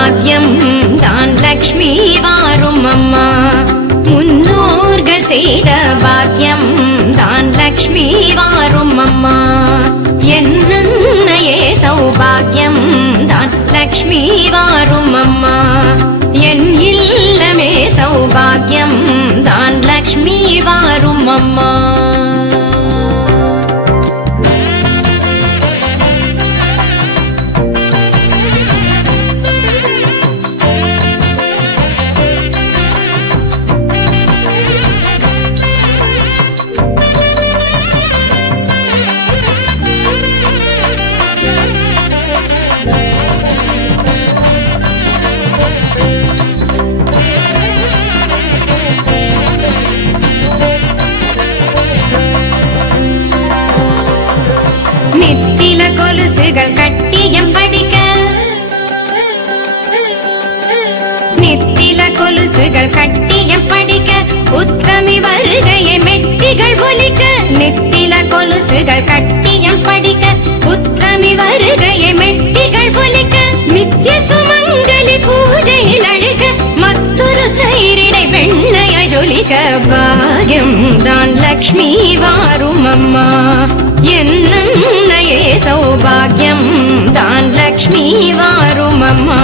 சௌபாகியம் தான் லக்ஷ்மி வாரும் அம்மா. முன்னோர்கள் செய்த பாக்கியம் தான் லக்ஷ்மி வாரும் அம்மா. என்னையே சௌபாகியம் தான் லக்ஷ்மி வாரும் அம்மா. என் இல்லமே சௌபாகியம் தான் லக்ஷ்மி வாரும் அம்மா. நித்தில கொலுசுகள் கட்டியம் படிக்க, நித்தில கொலுசுகள் கட்டியம் படிக்க, உத்தமி வருகையை மெட்டிகள் ஒலிக்க. நித்தில கொலுசுகள் கட்டியம் படிக்க, உத்தமி வருகையை மெட்டிகள் ஒலிக்க. நித்திய சுமங்கலி பூஜையில் அழுக, மற்றொரு தைரிடை வெண்ணைய ஜொலிக்க. பாகியம் தான் லக்ஷ்மி வாரும் அம்மா. என்னையே சௌபாகியம் தான் லக்ஷ்மி வாரும் அம்மா.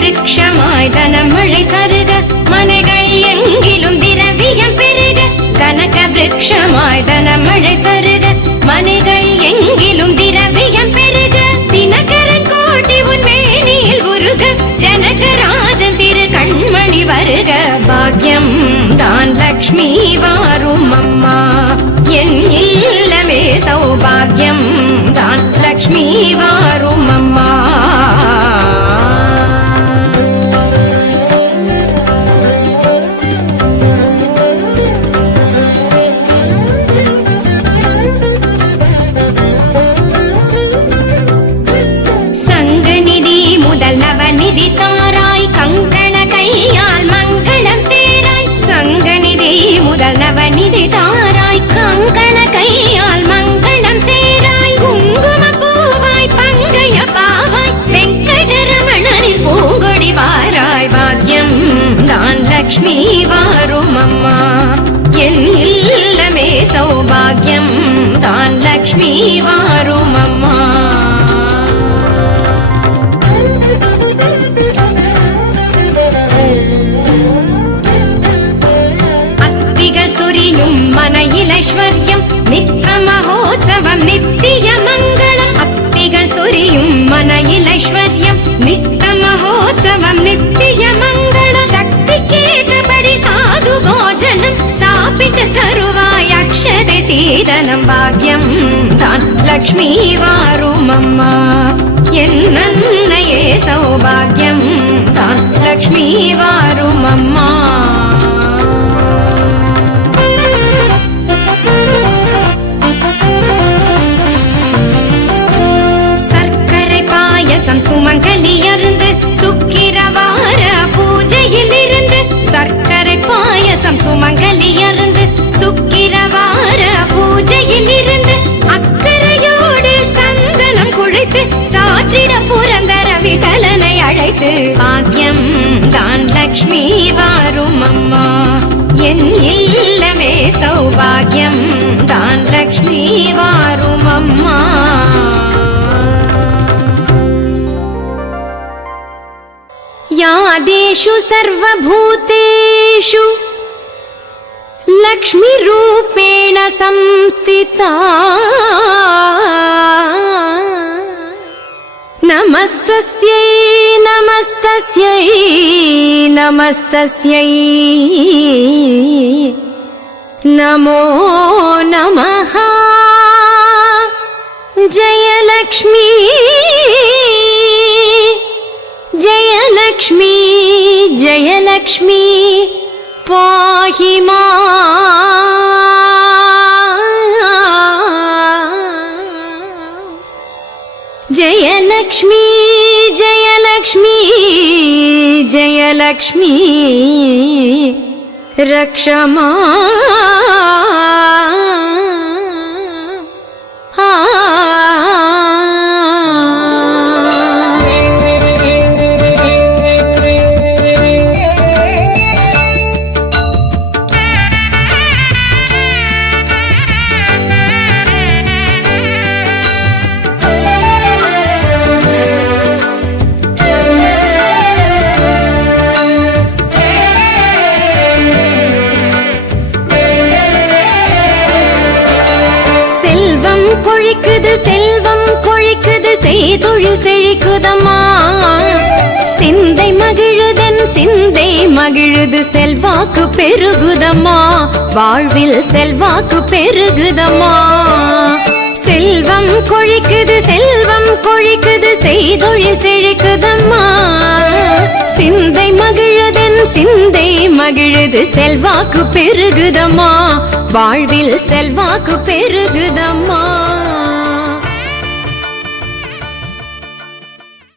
விருட்சமாய் தனமழை தருக, மனைகள் எங்கிலும் திரவியம் பெருக. கனக விருட்சமாய் தனமழை தருக, மனைகள் எங்கிலும் திரவியம் பெருக. தினகரன் கோட்டி உன் மேனியில் உருக, ஜனகராஜன் திரு கண்மணி வருக. பாக்கியம் தான் லக்ஷ்மி வாரும் அம்மா. என் இல்லமே சௌபாகியம் தான் லக்ஷ்மி வாரும் அம்மா. நவநிதி தாராய் கங்கண கையால் மங்களம் சேராய். சங்கநிதி முதல் நவநிதி தாராய் கங்கண கையால் மங்களம் சேராய். குங்கும பூவாய் பங்கைய பாவாய் வெங்கடரமணனின் பூங்கொடி வாராய். பாக்கியம் தான் லக்ஷ்மி வாரும் அம்மா. என் இல்லமே சௌபாகியம் தான் லக்ஷ்மி வாரும் அம்மா. அத்திகள் சொரியும் மனையில் ஐஸ்வர்யம், நித்திய மகோத்சவம் நித்திய மங்களம். அத்திகள் சொரியும் மனையில் ஐஸ்வர்யம், நித்திய மகோத்சவம் நித்திய மங்களம். சக்தி கேட்டபடி சாது போஜனம் சாப்பிட்டு தருவாய் அக்ஷதை சீதனம். பாக்கியம் தான் லக்ஷ்மி வாரும் அம்மா. என்னையே சௌபாகியம் தான் லக்ஷ்மி வாரும் அம்மா. சர்க்கரை பாயசம் சுமங்கலி அருந்து சுக்கிரவார பூஜையில் இருந்து. சர்க்கரை பாயசம் சுமங்கலி அருந்து சுக்கிரவார பூஜையில் இருந்து. அக்கறையோடு சந்தனம் குழைத்து சாற்றிட புரந்தர விடலனை அழைத்து. பாக்கியம் தான் லக்ஷ்மி வாரும் அம்மா. என் இல்லமே சௌபாகியம் தான் லக்ஷ்மி வாரும் அம்மா. யாதேஷு சர்வபூதேஷு லக்ஷ்மி ரூபேண சம்ஸ்திதா. நமஸ்தஸ்யை நமஸ்தஸ்யை நமஸ்தஸ்யை நமோ நமஹ ஜெயலக்ஷ்மி ஜெயலக்ஷ்மி ஜெயலக்ஷ்மி பாஹி மாம் ஜெயலக்ஷ்மி ஜெயலக்ஷ்மி ஜெயலக்ஷ்மி ரக்ஷ கொழிக்குது செல்வம் கொழிக்குது செய்தொழில் செழிக்குதம்மா சிந்தை மகிழுதன் சிந்தை மகிழுது செல்வாக்கு பெருகுதம்மா வாழ்வில் செல்வாக்கு பெருகுதம்மா செல்வம் கொழிக்குது செய்தொழில் செழிக்குதம்மா சிந்தை மகிழுதன் சிந்தை மகிழுது செல்வாக்கு பெருகுதம்மா வாழ்வில் செல்வாக்கு பெருகுதம்மா